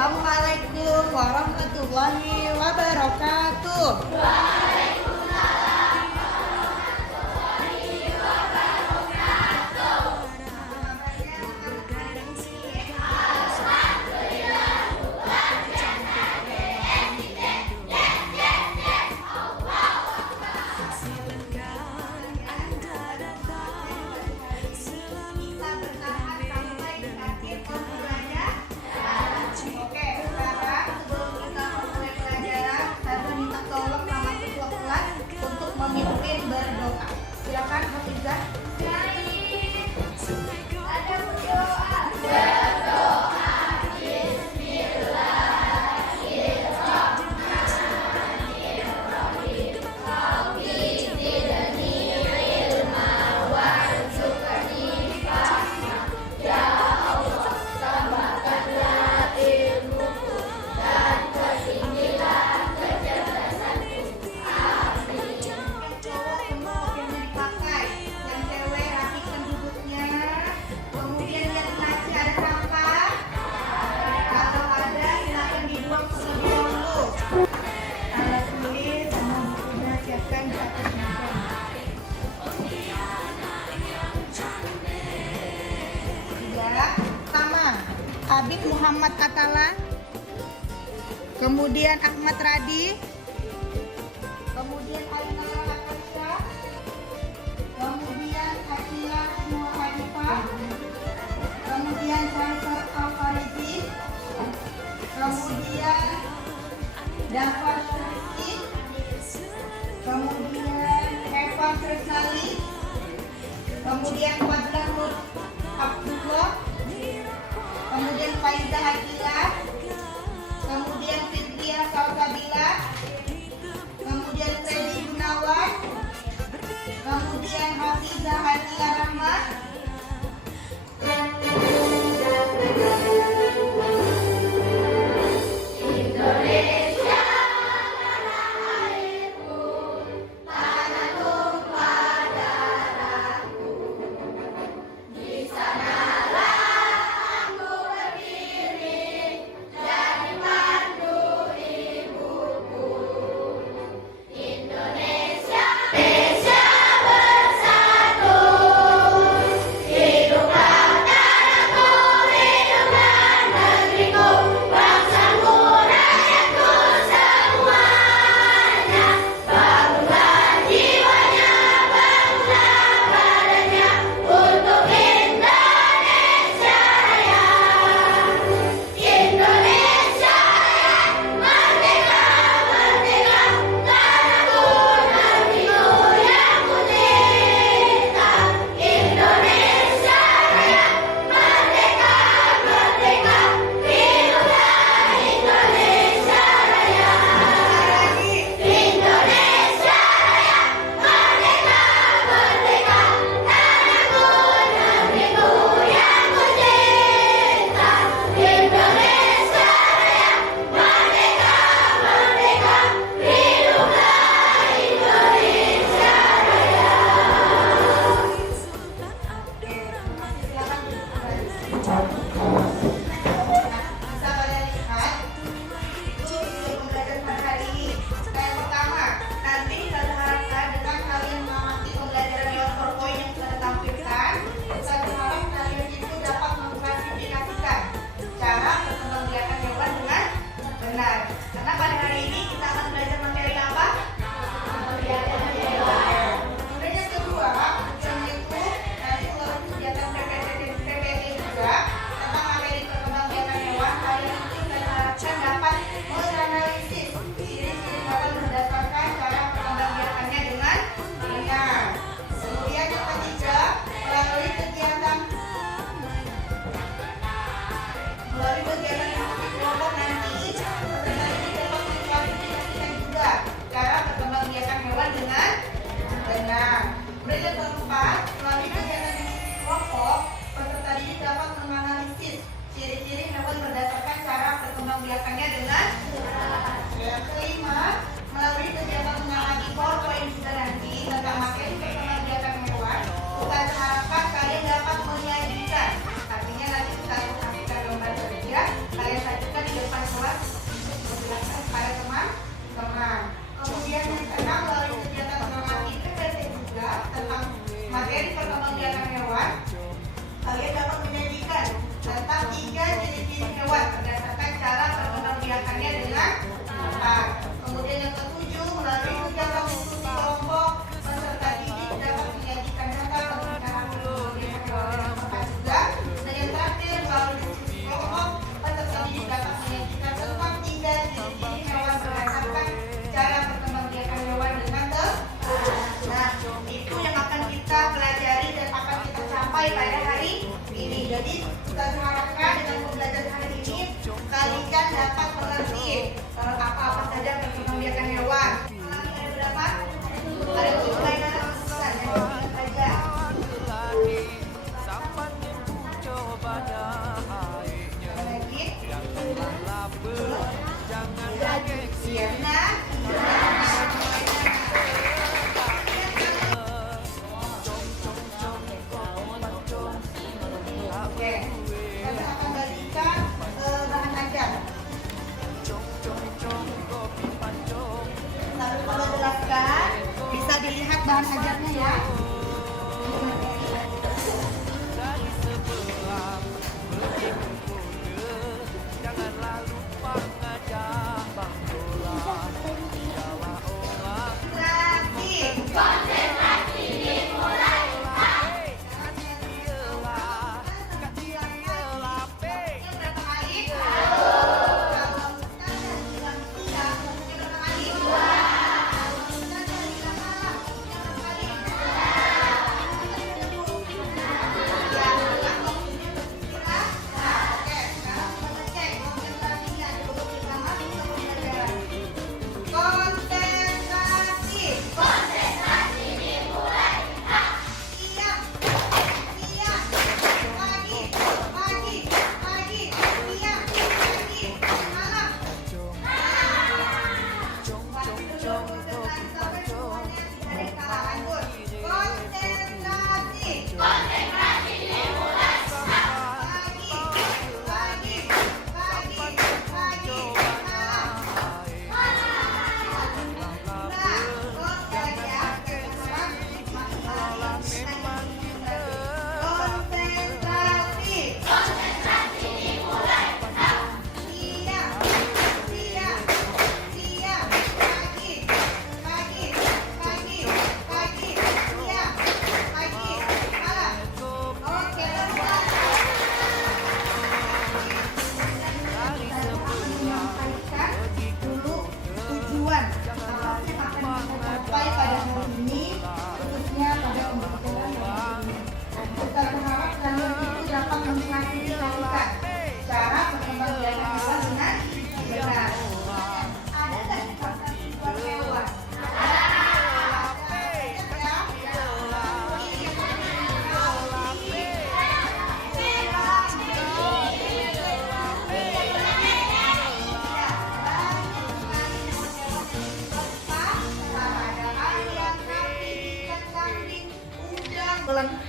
Assalamualaikum warahmatullahi wabarakatuh. Memimpin berdoa. Silakan Hafizah. Ada berdoa. Habib Muhammad Atala, kemudian Ahmad Radi, kemudian Ainara Akasha, kemudian Akia Muhadifah, kemudian Transfer Al-Farizi, kemudian Dafar Syariki, kemudian Eva Tresali, kemudian Fadlan Nur Abdullah, kemudian Faiza Hakila, kemudian Fitria Salsabila, kemudian Freddy Gunawan, kemudian Hafizah Hatia Rahmat, Indonesia tanah airku, tanah tumpah darahku, di sanalah kalian sajikan di depan ikan dapat mengerti apa-apa saja tentang membiarkan hewan. Ada berapa? Ada 3 yang ada tulisan, yang saja. Lagi. Sirna. Oke, kita akan bagikan bahan ajar. Lalu kalau jelaskan, bisa dilihat bahan ajarnya ya.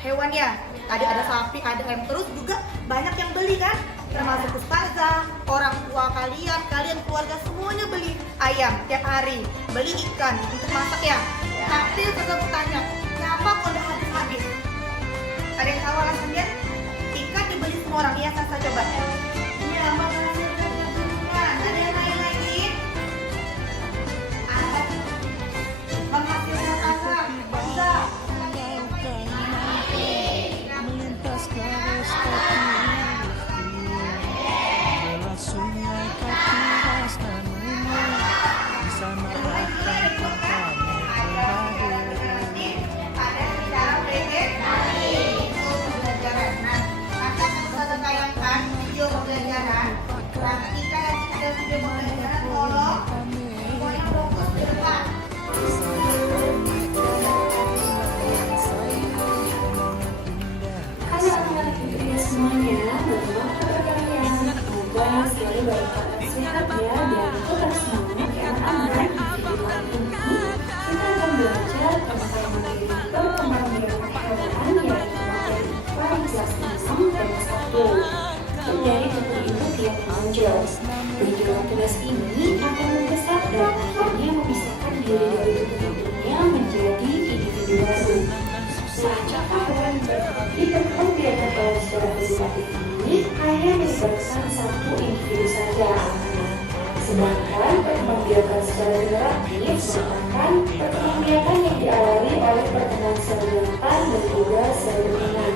Hewannya tadi ada sapi, ada ayam, terus juga banyak yang beli kan, termasuk ustazah, orang tua kalian keluarga semuanya beli ayam tiap hari, beli ikan untuk masak ya. Tapi tetap tanya, kenapa kok udah habis-habis? Ada yang tahu alasannya? Ikan dibeli semua orang, iya saya coba. Iya, menghasilkan keuntungan. Ada yang lain lagi? Ada menghasilkan asap, bisa. Dari tepung itu tiap menonjol. Benjolan tugas ini akan membesar dan akhirnya memisahkan diri dari tepung intinya menjadi individu baru. Saat di pembiaran oleh secara vegetatif ini hanya melibatkan satu individu saja. Sedangkan perkembangbiakan secara generatif merupakan perkembangbiakan yang diawali oleh pertemuan sel jantan dan juga sel betina.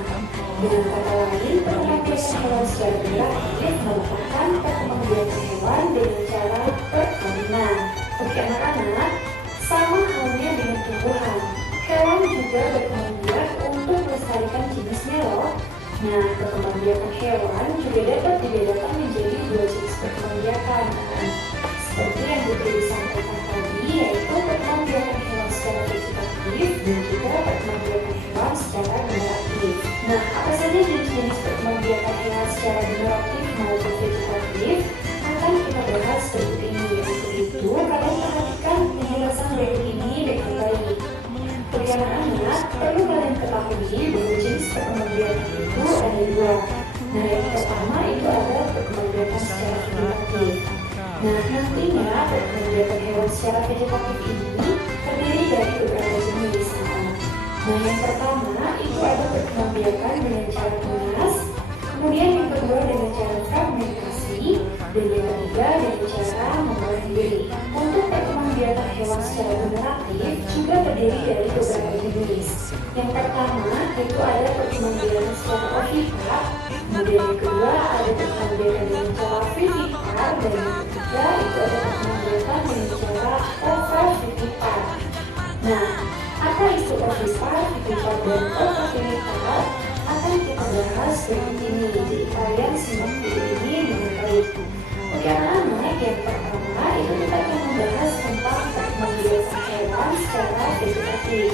Dengan kata lain, perkembangbiakan hewan secara generatif merupakan perkembangbiakan hewan dengan cara perkawinan. Bagi anak-anak, sama halnya dengan tumbuhan, hewan juga berkembang biak untuk melestarikan jenisnya loh. Nah, perkembangbiakan hewan juga dapat dibedakan menjadi dua jenis perkembangbiakan. Seperti yang Putri disampaikan tadi, yaitu perkembangbiakan hewan secara vegetatif dan juga perkembangbiakan hewan secara generatif. Nah, apa saja jenis-jenis perkembangbiakan hewan secara generatif maupun vegetatif akan kita bahas berikut ini. Untuk itu, kalian perhatikan penjelasan berikut ini dengan baik. Bagi anak-anak, perlu kalian ketahui bahwa jenis perkembangbiakan itu ada dua. Nah, yang pertama itu adalah perkembangbiakan secara vegetatif. Nah, nantinya perkembangbiakan hewan secara vegetatif ini terdiri dari beberapa jenis. Nah, yang pertama itu ada perkembangbiakan dengan cara tunas, kemudian yang kedua dengan cara fragmentasi, dan yang ketiga dengan cara membuat diri. Untuk perkembangbiakan hewan secara generatif juga terdiri dari beberapa jenis. Yang pertama itu ada perkembangbiakan secara ovipat, kemudian yang kedua ada perkembangbiakan dengan cara vivipar, dan yang ketiga itu ada perkembangbiakan dengan cara ovovivipar. Nah, apa itu ovipar, vivipar, dan ovovivipar akan kita bahas berikut ini. Jadi kalian simak video ini dengan baik. Oke anak-anak, yang pertama itu kita akan membahas tentang perkembangbiakan hewan secara vegetatif.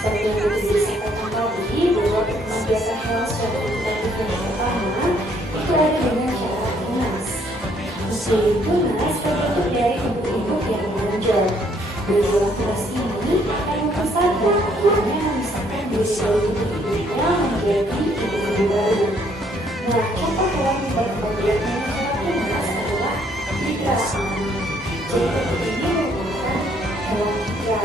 Seperti yang disampaikan tadi, bahwa perkembangbiakan hewan secara vegetatif yang pertama itu ada dengan cara tunas. Mesin tunas terbentuk dari induk-induk yang menonjol. Dari dalam tunas ini akan membesar dan akhirnya memisahkan diri dari induk-induknya menjadi individu baru. Nah, contoh hewan yang berkembangbiakan secara tunas adalah hidra. Jadi bentuk ini merupakan hewan hidra.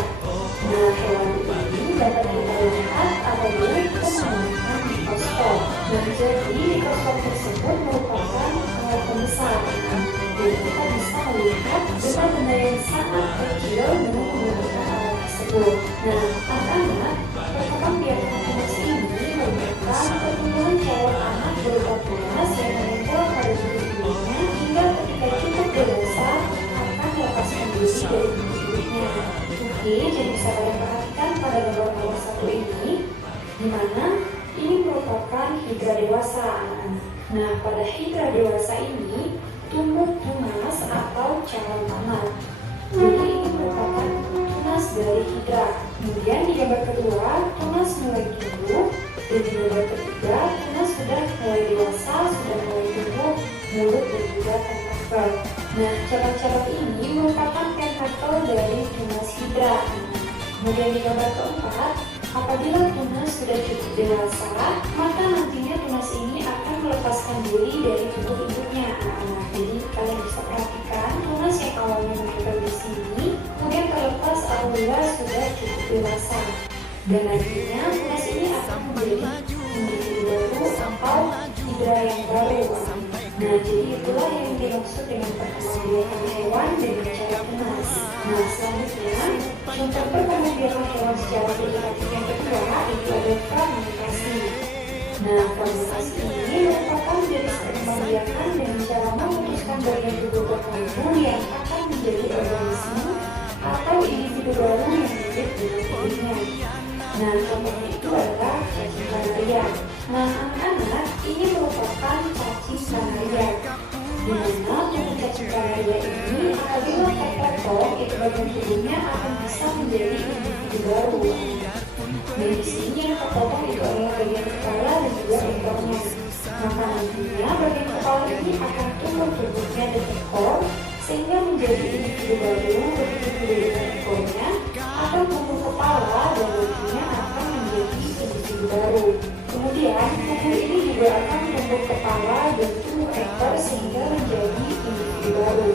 Nah, hewan ini dapat kita lihat apabila kita menggunakan mikroskop. Nah, jadi mikroskop tersebut merupakan alat pembesar. Jadi kita bisa melihat benda-benda yang sangat kecil dengan menggunakan alat tersebut. Nah, anak-anak, perkembangbiakan tunas ini merupakan pertumbuhan cairan anak berupa tunas yang menempel pada tubuhnya hingga ketika cukup dewasa akan melepaskan diri dari tubuhnya. Oke, jadi bisa kalian perhatikan pada gambar nomor 1 ini, di mana ini merupakan hidra dewasa. Nah, pada hidra dewasa ini tumbuh tunas atau cairan anak. Jadi ini merupakan tunas dari hidra. Kemudian di gambar kedua, tunas mulai tumbuh, dan di gambar ketiga, tunas sudah mulai dewasa, sudah mulai tumbuh mulut dan juga tentakel. Nah, cabang-cabang ini merupakan tentakel dari tunas hidra. Kemudian di gambar keempat, apabila tunas sudah cukup dewasa, maka nantinya tunas ini akan melepaskan diri dari tubuh induknya. Jadi kalian bisa perhatikan tunas yang awalnya menempel di sini, kemudian terlepas apabila sudah cukup dewasa. Dan nantinya tunas ini akan menjadi individu baru atau hidra yang baru. Nah, jadi itulah yang dimaksud dengan perkembangbiakan hewan dengan cara tunas. Nah, selanjutnya, contoh perkembangbiakan hewan secara vegetatif yang kedua itu adalah fragmentasi. Nah, fragmentasi ini merupakan jenis perkembangbiakan dengan cara memutuskan bagian tubuh tertentu yang akan menjadi organisme atau individu baru yang mirip dengan tubuhnya. Nah, contohnya itu adalah cacing kanaria. Nah, anak-anak, ini merupakan cacing kanaria. Di mana tubuh cacing kanaria ini apabila terpotong, itu bagian tubuhnya akan bisa menjadi individu baru. Dan di sini yang terpotong itu adalah bagian kepala dan juga ekornya. Maka nantinya bagian kepala ini akan tumbuh tubuhnya dan ekor sehingga menjadi individu baru. Begitu juga dengan ekornya akan tumbuh kepala dan nantinya akan menjadi individu baru. Kemudian tubuh ini juga akan tumbuh kepala dan tumbuh ekor sehingga menjadi individu baru.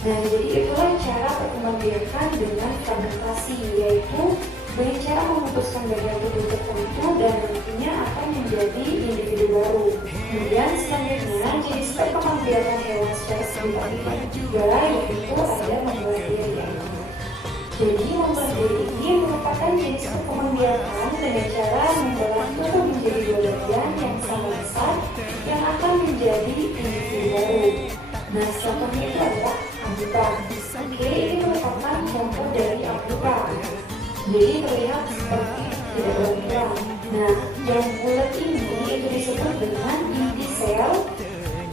Nah, jadi itulah cara perkembangbiakan dengan fragmentasi, yaitu dengan cara memutuskan bagian tubuh tertentu dan nantinya akan menjadi individu baru. Kemudian selanjutnya jenis perkembangbiakan hewan secara vegetatif yang ketiga yaitu ada membuat diri. Jadi membuat diri ini merupakan jenis perkembangbiakan dengan cara membelah tubuh menjadi dua bagian yang sama besar yang akan menjadi individu baru. Nah, contohnya itu adalah amoeba. Oke, ini merupakan contoh dari amoeba. Jadi terlihat seperti tidak bergerak. Nah, yang bulat ini itu disebut dengan inti sel.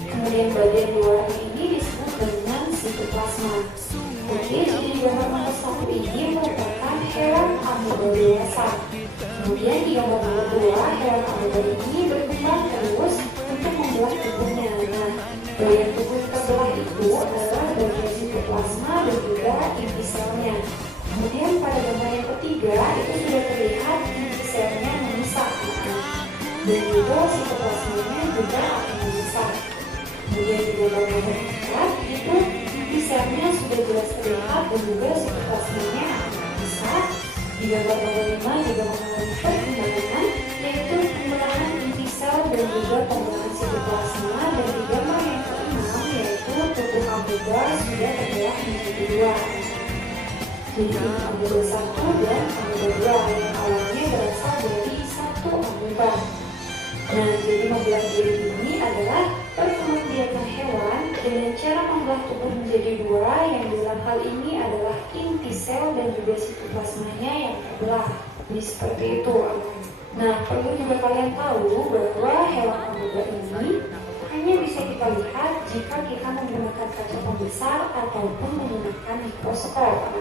Kemudian bagian luarnya ini disebut dengan sitoplasma. Oke, jadi di gambar nomor 1 ini merupakan hewan amoeba dewasa. Kemudian di gambar nomor 2, hewan amoeba ini berkembang terus untuk membelah tubuhnya. Nah, bagian tubuh terbelah itu adalah bagian sitoplasma dan juga inti selnya. Kemudian pada gambar yang ketiga itu sudah terlihat inti selnya memisah, dan juga sitoplasmanya juga akan memisah. Kemudian di gambar nomor 4 itu inti selnya sudah jelas terlihat dan juga sitoplasmanya akan memisah. Di gambar nomor 5 juga mengalami perkembangan, yaitu pembelahan inti sel dan juga pembelahan sitoplasma. Dan di gambar yang ke-6 yaitu tubuh amoeba sudah terbelah menjadi dua. Jadi amoeba 1 dan amoeba 2 yang awalnya berasal dari satu amoeba. Nah, jadi membelah diri ini adalah perkembangbiakan hewan dengan cara membelah tubuh menjadi dua, yang dalam hal ini adalah inti sel dan juga sitoplasmanya yang terbelah. Jadi seperti itu. Nah, perlu juga kalian tahu bahwa hewan amoeba ini hanya bisa kita lihat jika kita menggunakan kaca pembesar ataupun menggunakan mikroskop.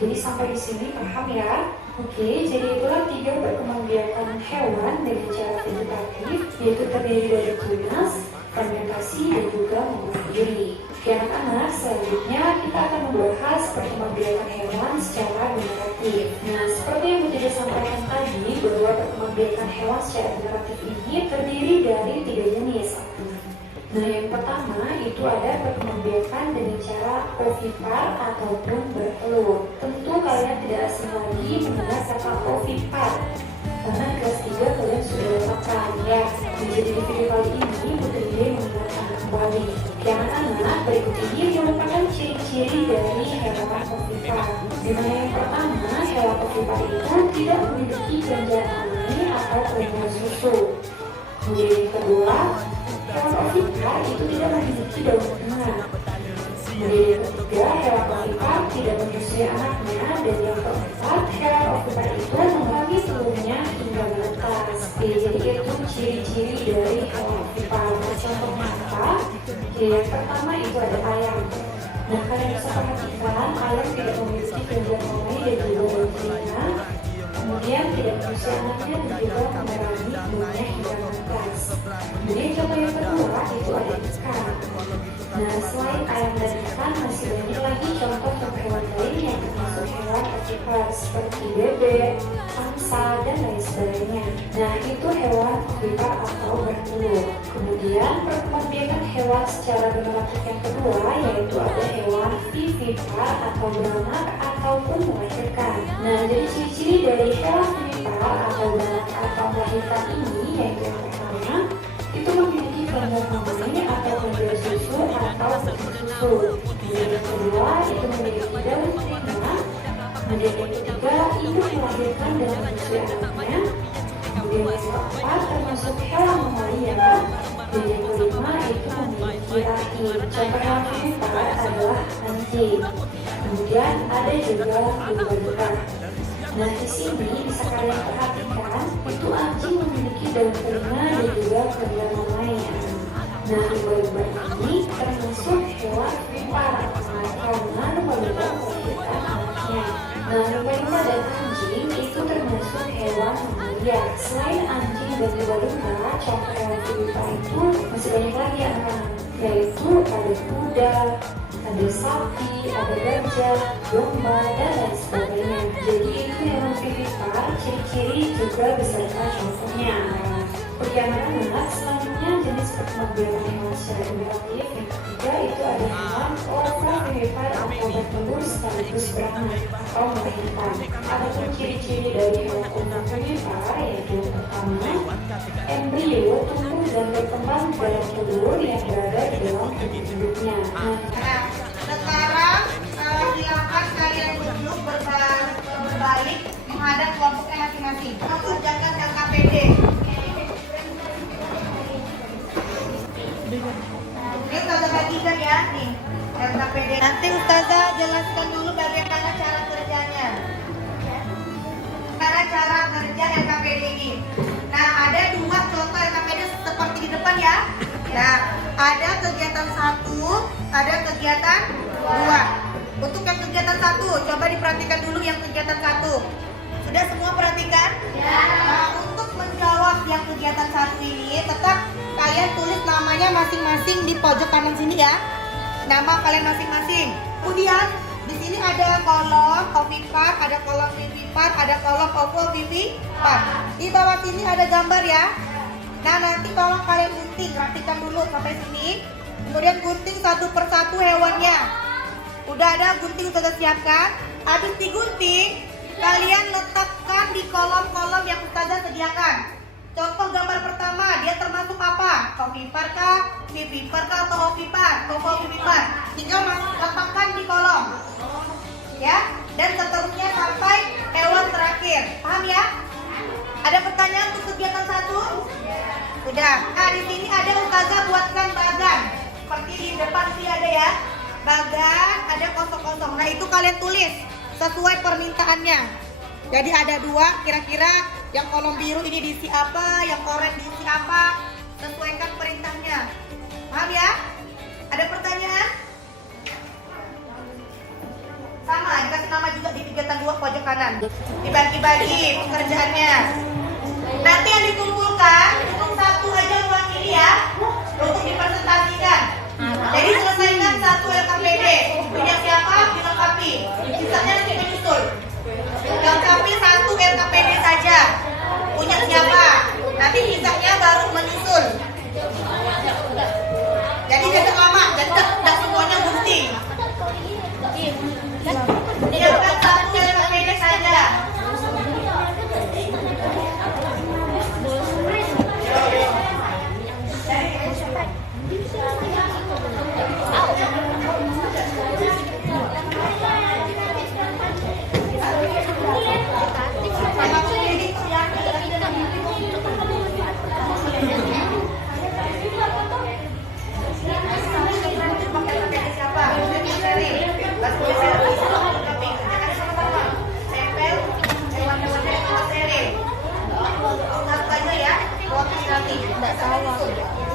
Jadi sampai di sini paham ya? Oke, jadi itulah 3 perkembangbiakan hewan dengan cara vegetatif, yaitu terdiri dari tunas, fermentasi, dan juga membelah diri. Oke anak-anak, selanjutnya kita akan membahas perkembangbiakan hewan secara generatif. Nah, seperti yang sudah sampaikan tadi, bahwa perkembangbiakan hewan secara generatif ini terdiri dari 3 jenis. Nah, yang pertama itu ada perkembangbiakan dengan cara ovipar ataupun bertelur. Tentu kalian tidak asing lagi mendengar kata ovipar, karena di kelas 3 kalian sudah dapatkan ya. Jadi di video kali ini Putri Ide mengingatkan kembali. Anak-anak, berikut ini merupakan ciri-ciri dari hewan ovipar. Dimana yang pertama, hewan ovipar itu tidak memiliki kelenjar kelamin atau kelenjar susu. Kemudian yang kedua, hewan ovipar itu tidak memiliki daun tengah. Kemudian yang ketiga, hewan ovipar tidak menyusui anaknya. Dan yang keempat, hewan ovipar itu mengalami telurnya hingga menetas. Jadi itu ciri-ciri dari hewan ovipar. Contohnya apa? Yang pertama itu ada ayam. Nah, kalian bisa perhatikan ayam tidak memiliki kelenjar kelamin dan juga daun tengah. Kemudian tidak menyusui anaknya dan juga mengalami telurnya hingga menetas. Kemudian contoh yang kedua itu ada ikan. Nah, selain ayam dan ikan masih banyak lagi contoh hewan lain yang termasuk hewan ovipar seperti bebek, angsa, dan lain sebagainya. Nah, itu hewan ovipar atau bertelur. Kemudian perkembangbiakan hewan secara generatif yang kedua yaitu ada hewan vivipar atau beranak ataupun melahirkan. Nah, jadi ciri-ciri dari hewan vivipar atau beranak atau melahirkan ini yaitu yang pertama itu memiliki kelenjar kelamin atau kelenjar susu atau susu. Kemudian yang kedua itu memiliki daun tengah. Kemudian yang ketiga ibu melahirkan dan menyusui anaknya. Kemudian yang keempat termasuk hewan mamalia. Dan yang kelima itu memiliki rahim. Contoh hewan vivipar adalah anjing. Kemudian ada juga lumba-lumba. Nah, di sini bisa kalian perhatikan itu anjing memiliki daun telinga dan juga kelenjar mamanya. Nah, lumba-lumba ini termasuk hewan vivipar karena lumba-lumba melahirkan anaknya. Nah, lumba-lumba dan anjing itu termasuk hewan mamalia. Selain anjing dan lumba-lumba, contoh hewan vivipar itu masih banyak lagi anak-anak, yaitu ada kuda, ada sapi, ada gajah, domba, dan lain sebagainya. Jadi itu hewan vivipar, ciri-ciri juga beserta contohnya. Oke anak-anak, selanjutnya jenis perkembangbiakan hewan secara generatif yang ketiga itu ada hewan ovovivipar atau bertelur sekaligus beranak atau melahirkan. Adapun ciri-ciri dari hewan ovovivipar yaitu yang pertama, embrio tumbuh dan berkembang dalam telur yang berada di dalam tubuh induknya. Nah, sekarang silakan kalian duduk berbalik menghadap kelompoknya masing-masing. Kerjakan LKPD. Ini Ustazah bagikan ya, nih LKPD. Nanti Ustazah jelaskan dulu bagaimana cara kerjanya. Cara kerja LKPD ini. Nah, ada dua contoh LKPD seperti di depan ya. Nah, ada kegiatan 1, ada kegiatan 2. Untuk yang kegiatan 1, coba diperhatikan dulu yang kegiatan 1. Sudah semua perhatikan? Ya. Nah, untuk menjawab yang kegiatan 1 ini, tetap kalian tulis namanya masing-masing di pojok kanan sini ya. Nama kalian masing-masing. Kemudian di sini ada kolom Ovipar, ada kolom Vivipar, ada kolom Ovo Vivipar. Di bawah sini ada gambar ya. Nah, nanti tolong kalian gunting, rapikan dulu sampai sini. Kemudian gunting satu persatu hewannya. Udah ada gunting sudah siapkan. Habis digunting, kalian letakkan di kolom-kolom yang Ustazah sediakan. Contoh gambar pertama, dia termasuk apa? Ovipar kah? Vivipar kah? Atau Ovipar? Ovo Vivipar. Tinggal letakkan di kolom. Ya, dan seterusnya sampai hewan terakhir. Paham ya? Ada pertanyaan untuk kegiatan 1? Udah. Nah, di sini ada Ustazah buatkan bagan. Seperti di depan sini ada ya. Bagan, ada kosong-kosong. Nah, itu kalian tulis sesuai permintaannya. Jadi ada 2, kira-kira yang kolom biru ini diisi apa, yang oranye diisi apa. Sesuaikan perintahnya. Paham ya? Ada pertanyaan? Sama, dikasih nama juga di kegiatan 2 pojok kanan. Dibagi-bagi pekerjaannya. Nanti yang dikumpulkan untuk 1 aja ruang ini ya, untuk dipresentasikan. Jadi selesaikan 1 LKPD. Punya siapa? Dilengkapi. Sisanya nanti menyusul. Lengkapi 1 LKPD saja. Punya siapa? Nanti sisanya baru menyusul. Jadi jangan lama, jadi tidak semuanya gunting. Siapkan 1 LKPD saja.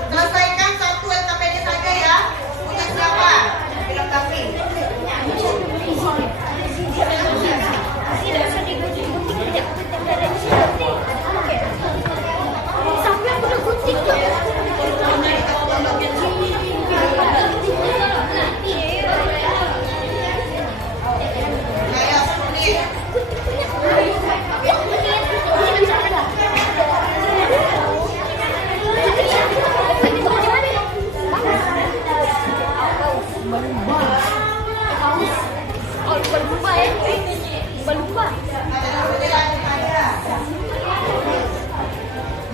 Selesaikan 1 LKPD saja ya. Punya siapa? Dilengkapi. Sampai aku udah gunting tuh. Ayo, menit.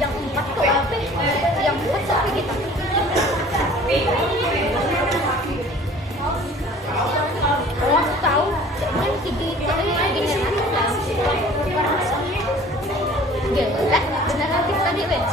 Yang 4 tuh apa? Yang 4 sampai gitu. Oh, aku tahu. Kan gitu itu gila, beneran tadi weh.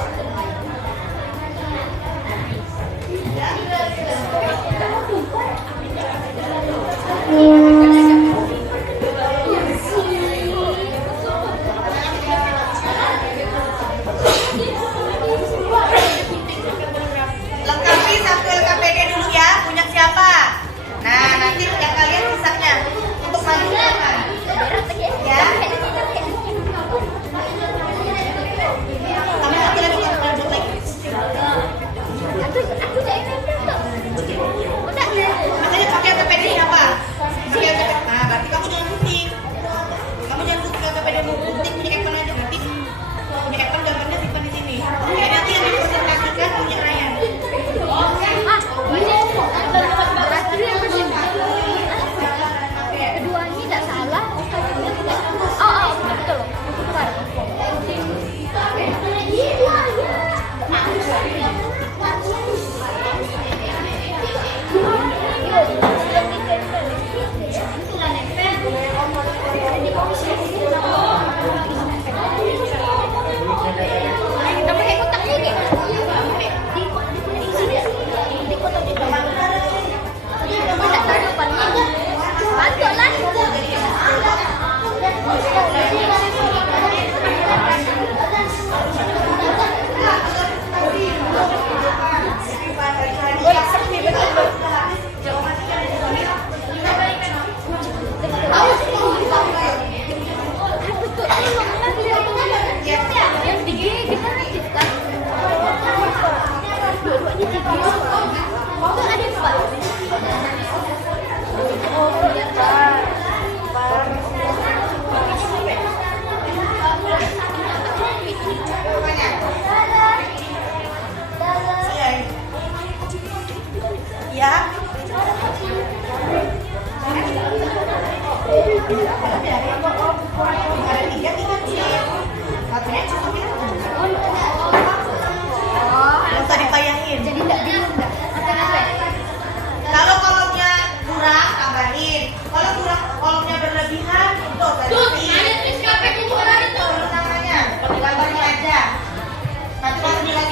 Ada tiga kecil. Satunya cukup ya. Nggak usah dipayahin. Jadi nggak bingung nggak? Kalau kolomnya kurang, tambahin. Kalau kurang, kolomnya berlebihan, tuh tadi. Turun namanya, tambahin aja. Nanti baru dilakukan.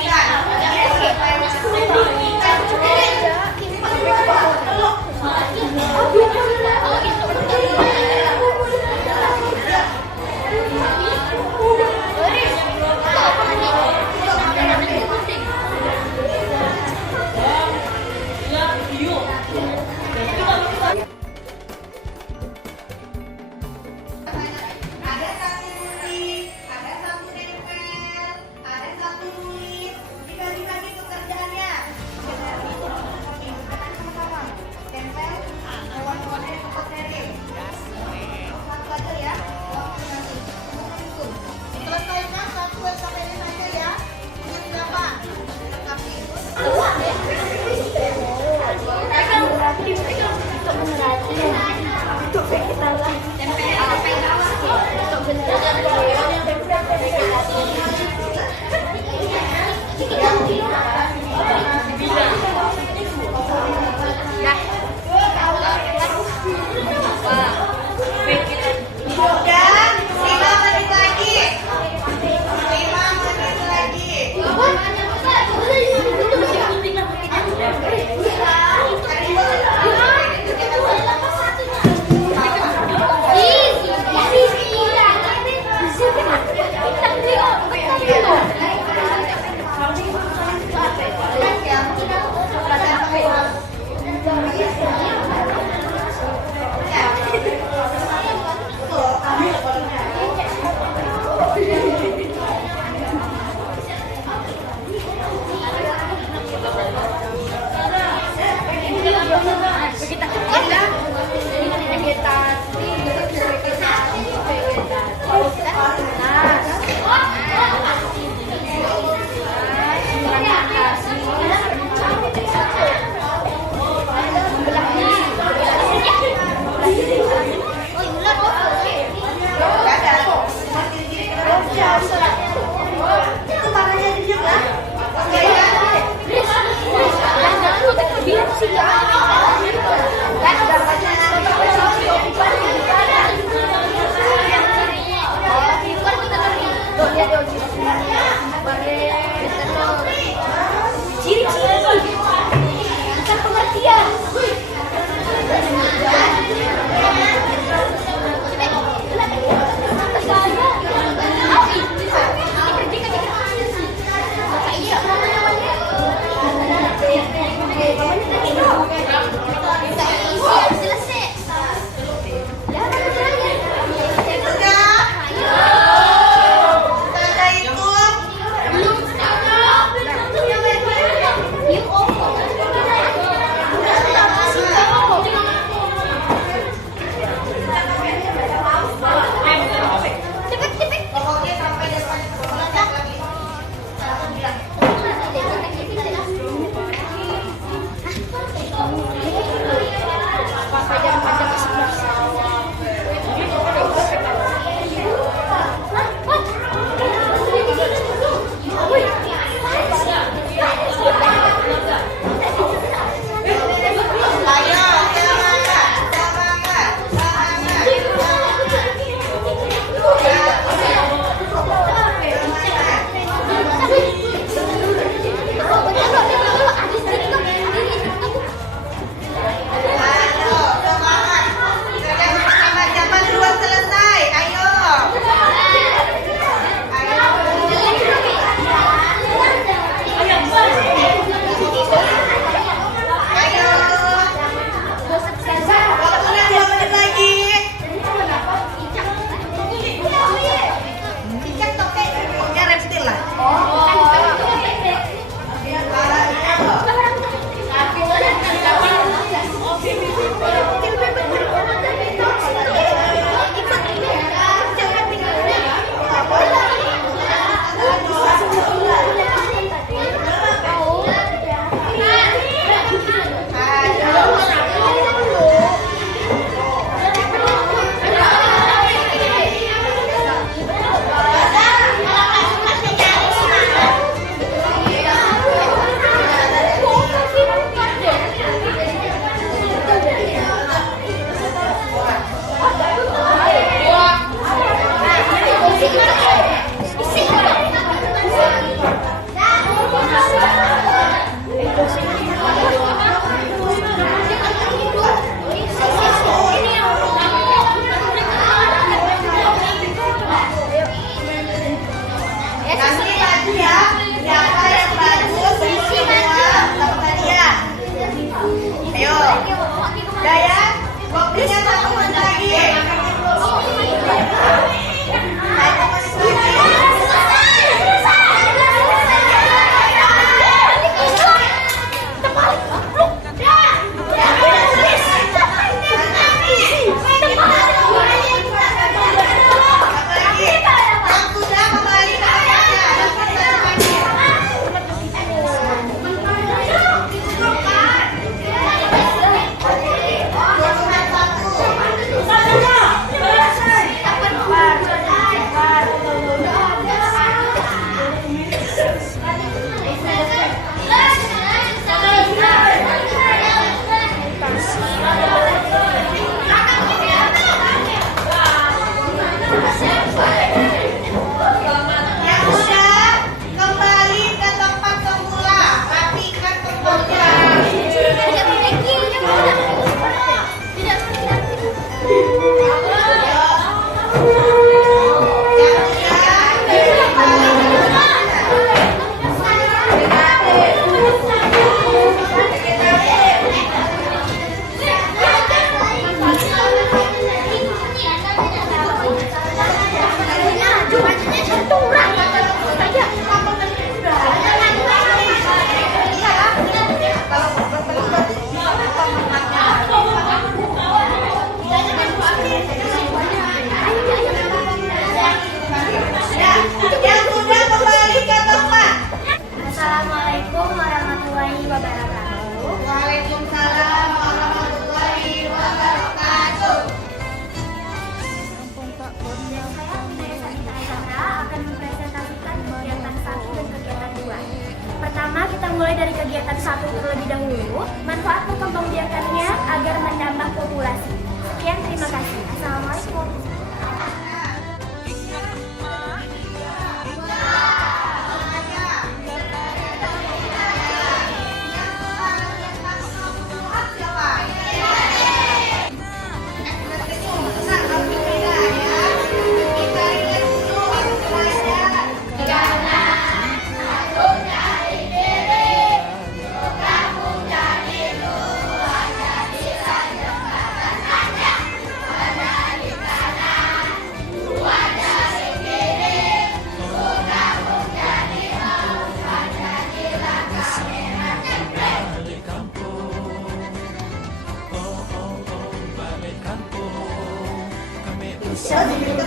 pertumbuhan populasi. Sekian, terima kasih. Assalamualaikum.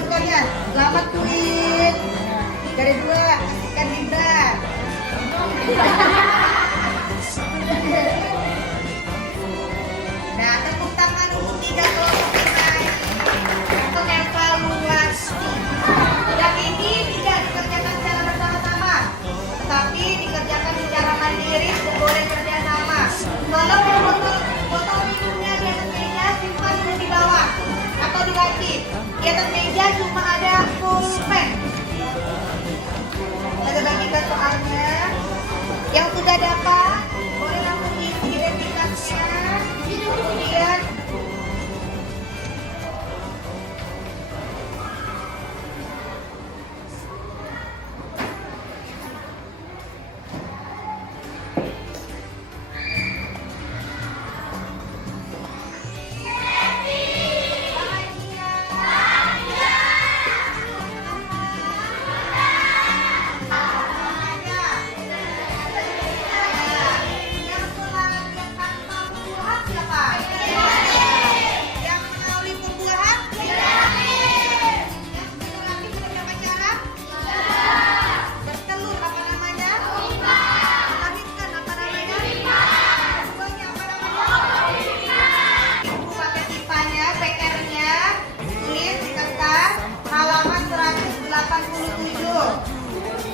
Sekalian, selamat kuit. Dari dua, ikan Gibran. Nah, tepuk tangan untuk 3 kelompok pemain untuk evaluasi. Dan ini tidak dikerjakan secara bersama-sama, tetapi dikerjakan secara mandiri, boleh kerjasama. Tolong botol minumnya di atas meja simpan dulu di bawah atau di rakit. Di atas meja cuma ada pulpen. Ada bagikan soalnya. Yang sudah dapat boleh langsung isi identitasnya. Kemudian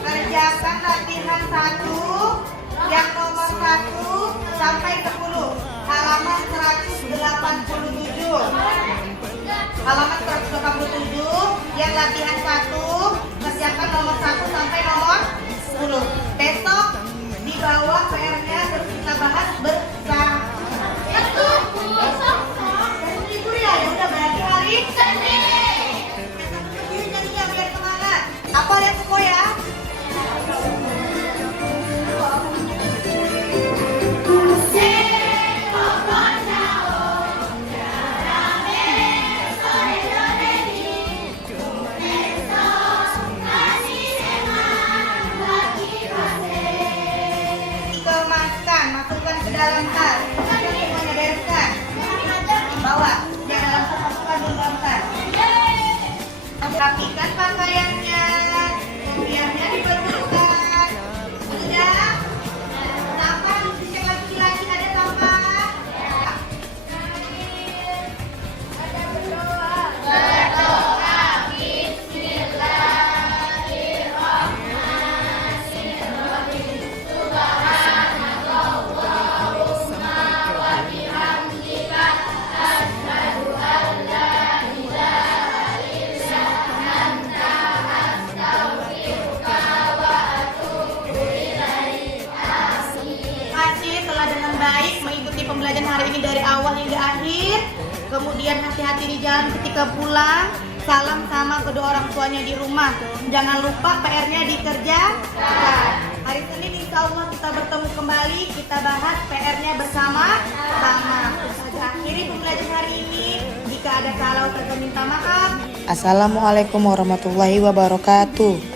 kerjakan latihan 1 yang nomor 1 sampai 10 halaman 187. Halaman 187 yang latihan 1 kerjakan nomor 1 sampai nomor 10. Besok di bawah PR-nya kita bahas bersama. Libur ya, ya udah berarti hari Senin. Biar semangat. Apa lihat semua ya? Masukkan ke dalam tas. Semuanya bereskan. Bawa. Jangan langsung masukkan ke dalam tas. Rapikan pakaiannya. Biarnya dibersihkan. Sudah. Sampah dicek lagi ada sampah. Ada berdoa. Berdoa. Baik mengikuti pembelajaran hari ini dari awal hingga akhir. Kemudian hati-hati di jalan ketika pulang. Salam sama kedua orang tuanya di rumah. Jangan lupa PR-nya dikerjakan. Hari Senin insya Allah kita bertemu kembali. Kita bahas PR-nya bersama-sama. Kita akhiri pembelajaran hari ini. Jika ada salah saya minta maaf. Assalamualaikum warahmatullahi wabarakatuh.